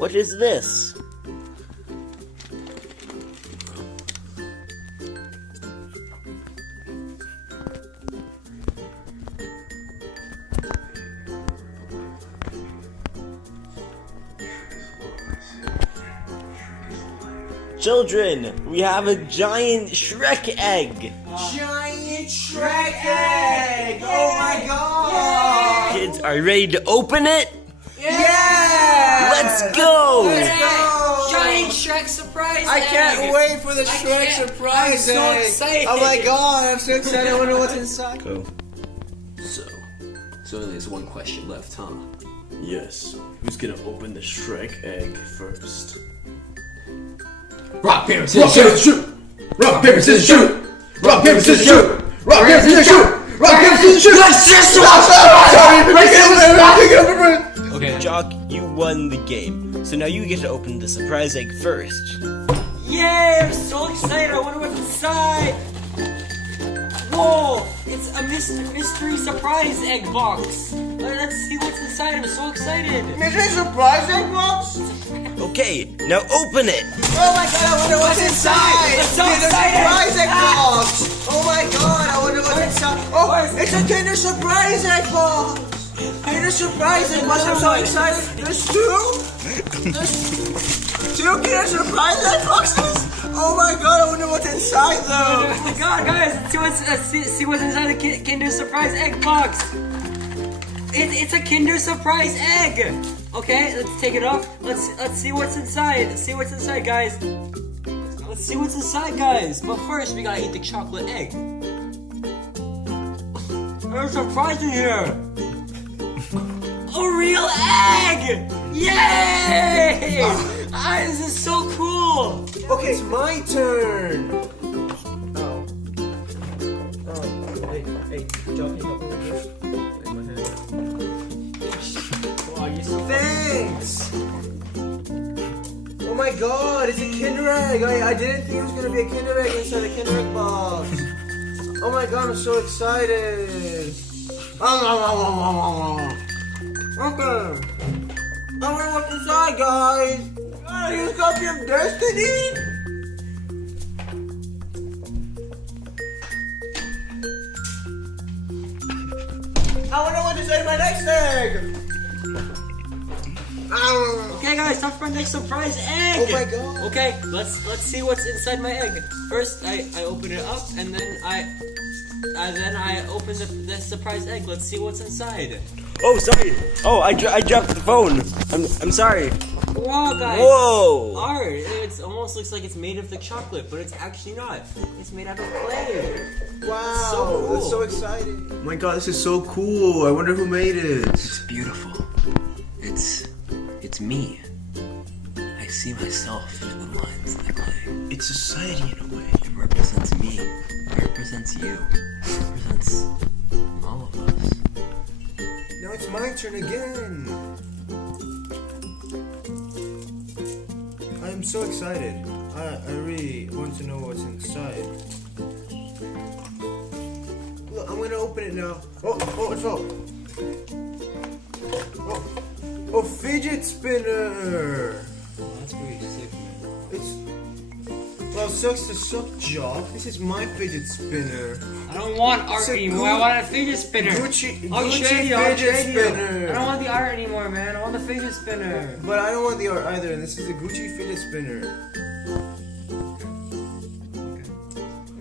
What is this? Children, we have a giant Shrek egg! Giant Shrek egg! Oh my god! Kids, are you ready to open it? Yeah! Let's go! Let's go! Giant Shrek surprise I egg! can't wait for the Shrek surprise I'm so egg! excited! Oh my god, I'm so excited, I wonder what's inside. Go. So there's one question left, huh? Yes. Who's gonna open the Shrek egg first? Rock, paper, scissors, shoot! Rock, paper, scissors, shoot! Rock, paper, scissors, shoot! Rock, paper, scissors, shoot! Rock, paper, scissors, shoot! Let's just watch that! Okay. Jock, you won the game. So now you get to open the surprise egg first. Yay! I'm so excited! I wonder what's inside! Whoa! It's a mystery surprise egg box! Let's see what's inside. I'm so excited! Mystery surprise egg box? Okay, now open it! Oh my god, I wonder what's inside! I'm so Kinder excited! surprise egg box! Oh my god, I wonder what's inside! Oh, it's a Kinder surprise egg box! Kinder surprise egg box, I'm so excited! There's two? There's two Kinder surprise egg boxes? Oh my god, I wonder what's inside though! Oh my god, guys! See what's inside the Kinder surprise egg box! It's a Kinder surprise egg! Okay, let's take it off. Let's see what's inside. Let's see what's inside, guys. Let's see what's inside, guys. But first, we gotta eat the chocolate egg. There's a surprise in here. A real egg! Yay! This is so cool. Okay, it's my turn! Oh. Hey, Jock, can you help me with this? Thanks! Oh my god, it's a Kinder Egg! I didn't think it was gonna be a Kinder Egg inside a Kinder Egg box! Oh my god, I'm so excited! Okay. I wonder what's inside, guys! Gotta use copy of Destiny! I wonder what's inside my next egg! Okay, guys, time for my next surprise egg. Oh my god! Okay, let's see what's inside my egg. First, I open it up, and then I open the surprise egg. Let's see what's inside. Oh, sorry. Oh, I dropped the phone. I'm sorry. Wow, guys. Whoa. Art. It almost looks like it's made of the chocolate, but it's actually not. It's made out of clay. Wow, so cool. that's so exciting. Oh my god, this is so cool. I wonder who made it. It's beautiful. It's me. I see myself in the lines in the clay. It's society in a way. It represents me. It represents you. It represents all of us. Now it's my turn again. I'm so excited. I really want to know what's inside. Look, I'm gonna open it now. Oh, it fell. Oh, fidget spinner. Oh, that's pretty sick, man. Well, sucks to suck, Jock. This is my fidget spinner. I don't want art It's a anymore. I want a fidget spinner. Gucci I'll fidget trade you. I spinner. don't want the art anymore, man. I want the fidget spinner. But I don't want the art either, and this is a Gucci fidget spinner.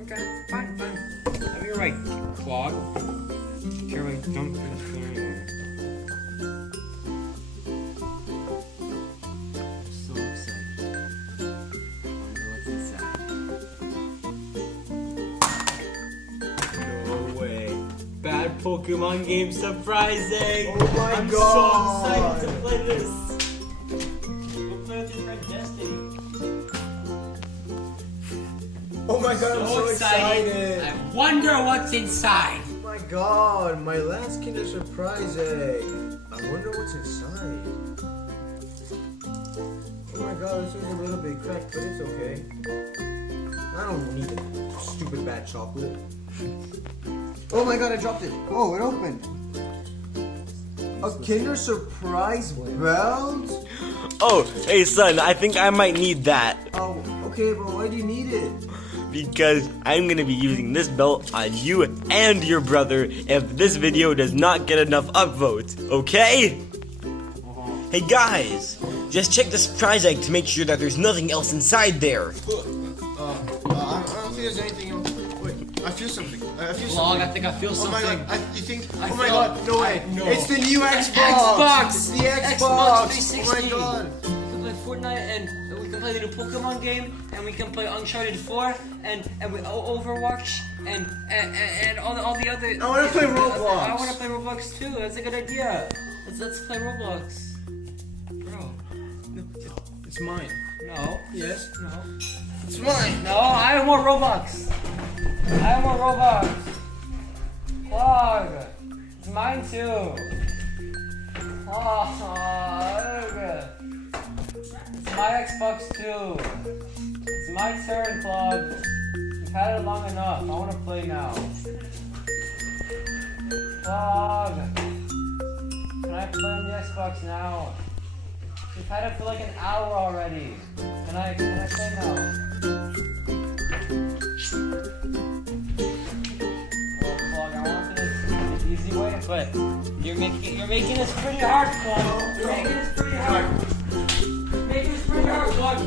Okay, fine. You're right, Clog. Care what I don't fidget spinner anymore. So excited. Wonder what's inside. No way. Bad Pokemon game surprise egg. Oh my I'm god. so excited to play this. We'll play with your friend Destiny. Oh my god, I'm so excited. I wonder what's inside. Oh my god, my last Kinder Surprise egg. I wonder what's inside. Oh my god, this is a little bit cracked, but it's okay. I don't need the stupid bad chocolate. Oh my god, I dropped it. Oh, it opened. A Kinder Surprise belt? Oh, hey son, I think I might need that. Oh, okay, but why do you need it? Because I'm gonna be using this belt on you and your brother if this video does not get enough upvotes, okay? Hey guys, just check the surprise egg to make sure that there's nothing else inside there. I don't think there's anything else. Wait, I feel something. I feel Clog, something. I think I feel Oh something. my god, you think? I Oh my feel- god, no way. No. It's the new Xbox. Xbox. It's the Xbox. Xbox 360. Oh my god. We can play Fortnite and we can play the new Pokemon game and we can play Uncharted 4 and Overwatch and all the other. I wanna play Roblox. I want to play Roblox too. That's a good idea. Let's play Roblox. Bro, It's mine. no. Yes. No. It's mine. No, I have more Robux. I have more Robux. Clog. It's mine too. Clog. It's my Xbox too. It's my turn, Clog. You've had it long enough. I want to play now. Clog. Can I play on the Xbox now? We've had it for like an hour already. Can I play now? Well, Clog, I want this easy way, but you're making this pretty hard, Clog. You're making this pretty hard. You're making this pretty hard, Clog.